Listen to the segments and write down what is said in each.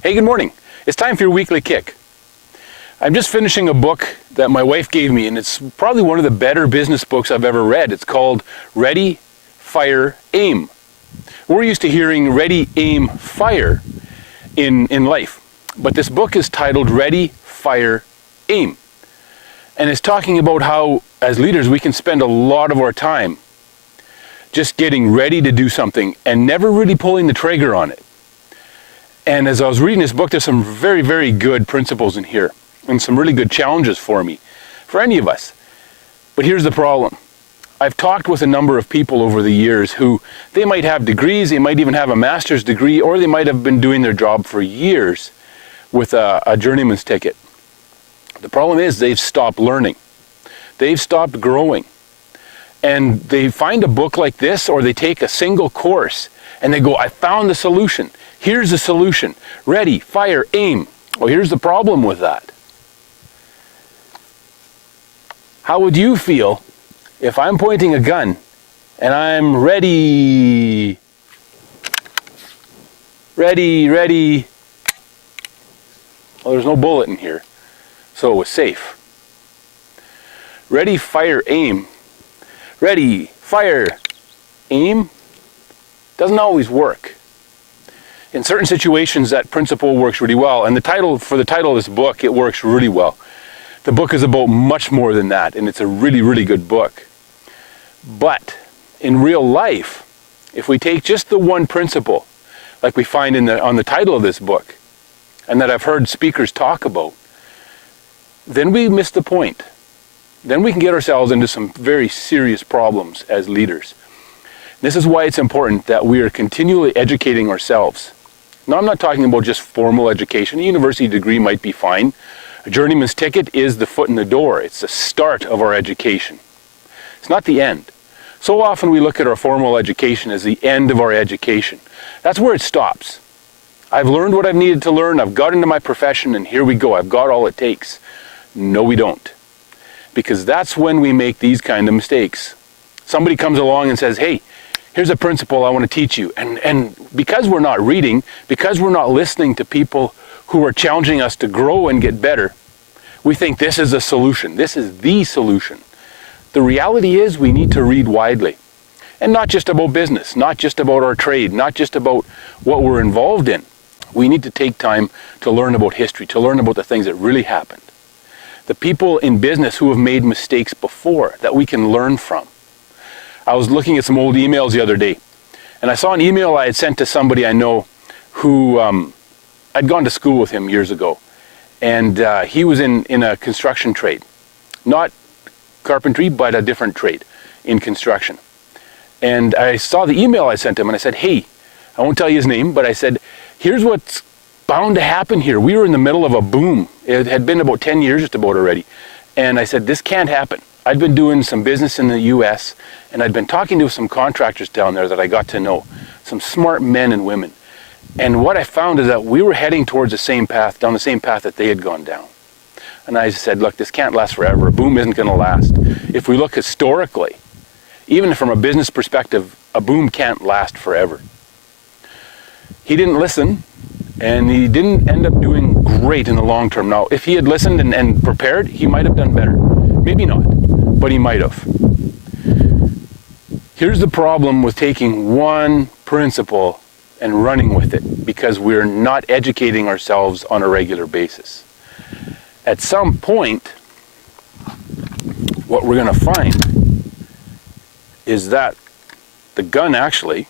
Hey, good morning. It's time for your weekly kick. I'm just finishing a book that my wife gave me, and it's probably one of the better business books I've ever read. It's called Ready, Fire, Aim. We're used to hearing ready, aim, fire in life, but this book is titled Ready, Fire, Aim. And it's talking about how, as leaders, we can spend a lot of our time just getting ready to do something and never really pulling the trigger on it. And as I was reading this book, there's some very, very good principles in here and some really good challenges for me, for any of us. But here's the problem. I've talked with a number of people over the years who, they might have degrees, they might even have a master's degree, or they might have been doing their job for years with a journeyman's ticket. The problem is they've stopped learning. They've stopped growing. And they find a book like this, or they take a single course and they go, I found the solution. Here's the solution. Ready, fire, aim. Well, here's the problem with that. How would you feel if I'm pointing a gun and I'm ready, ready. Well, there's no bullet in here, so it was safe. Ready, fire, aim. Ready, fire, aim. Doesn't always work. In certain situations, that principle works really well. And for the title of this book, it works really well. The book is about much more than that, and it's a really, really good book. But in real life, if we take just the one principle, like we find on the title of this book, and that I've heard speakers talk about, then we miss the point. Then we can get ourselves into some very serious problems as leaders. This is why it's important that we are continually educating ourselves. Now, I'm not talking about just formal education. A university degree might be fine. A journeyman's ticket is the foot in the door. It's the start of our education. It's not the end. So often we look at our formal education as the end of our education. That's where it stops. I've learned what I've needed to learn. I've got into my profession, and here we go. I've got all it takes. No, we don't. Because that's when we make these kind of mistakes. Somebody comes along and says, hey, here's a principle I want to teach you. And because we're not reading, because we're not listening to people who are challenging us to grow and get better, we think this is a solution. This is the solution. The reality is we need to read widely. And not just about business, not just about our trade, not just about what we're involved in. We need to take time to learn about history, to learn about the things that really happened. The people in business who have made mistakes before that we can learn from. I was looking at some old emails the other day, and I saw an email I had sent to somebody I know who I'd gone to school with him years ago. And he was in a construction trade. Not carpentry, but a different trade in construction. And I saw the email I sent him, and I said, hey, I won't tell you his name, but I said, here's what's bound to happen here. We were in the middle of a boom. It had been about 10 years just about already. And I said, this can't happen. I'd been doing some business in the U.S., and I'd been talking to some contractors down there that I got to know, some smart men and women. And what I found is that we were heading towards the same path, down the same path that they had gone down. And I said, look, this can't last forever. A boom isn't going to last. If we look historically, even from a business perspective, a boom can't last forever. He didn't listen, and he didn't end up doing great in the long term. Now, if he had listened and prepared, he might have done better. Maybe not, but he might have. Here's the problem with taking one principle and running with it, because we're not educating ourselves on a regular basis. At some point, what we're going to find is that the gun actually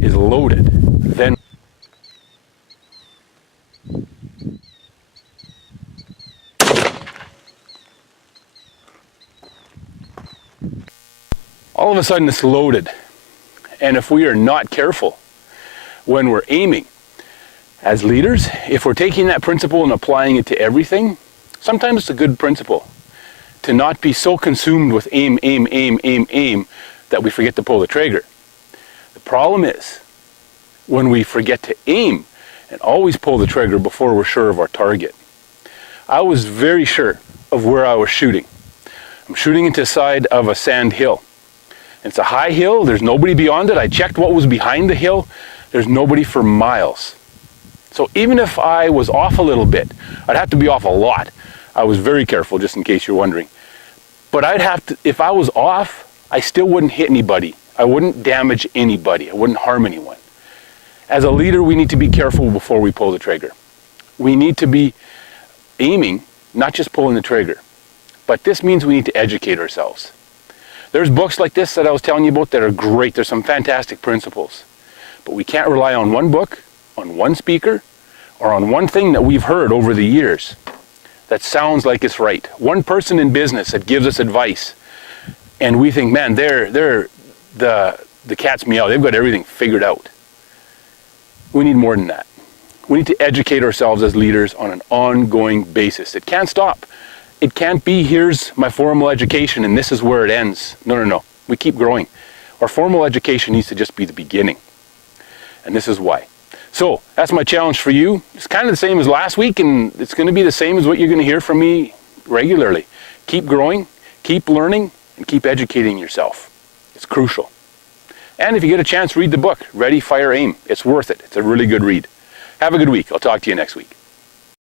is loaded. Then all of a sudden it's loaded. And if we are not careful when we're aiming, as leaders, if we're taking that principle and applying it to everything, sometimes it's a good principle to not be so consumed with aim that we forget to pull the trigger. The problem is when we forget to aim and always pull the trigger before we're sure of our target. I was very sure of where I was shooting. I'm shooting into the side of a sand hill. It's a high hill. There's nobody beyond it. I checked what was behind the hill. There's nobody for miles. So even if I was off a little bit, I'd have to be off a lot. I was very careful, just in case you're wondering. But I'd have to, if I was off, I still wouldn't hit anybody. I wouldn't damage anybody. I wouldn't harm anyone. As a leader, we need to be careful before we pull the trigger. We need to be aiming, not just pulling the trigger. But this means we need to educate ourselves. There's books like this that I was telling you about that are great. There's some fantastic principles. But we can't rely on one book, on one speaker, or on one thing that we've heard over the years that sounds like it's right. One person in business that gives us advice, and we think, man, they're the cat's meow. They've got everything figured out. We need more than that. We need to educate ourselves as leaders on an ongoing basis. It can't stop. It can't be, here's my formal education and this is where it ends. No, no, no. We keep growing. Our formal education needs to just be the beginning. And this is why. So, that's my challenge for you. It's kind of the same as last week, and it's going to be the same as what you're going to hear from me regularly. Keep growing, keep learning, and keep educating yourself. It's crucial. And if you get a chance, read the book, Ready, Fire, Aim. It's worth it. It's a really good read. Have a good week. I'll talk to you next week.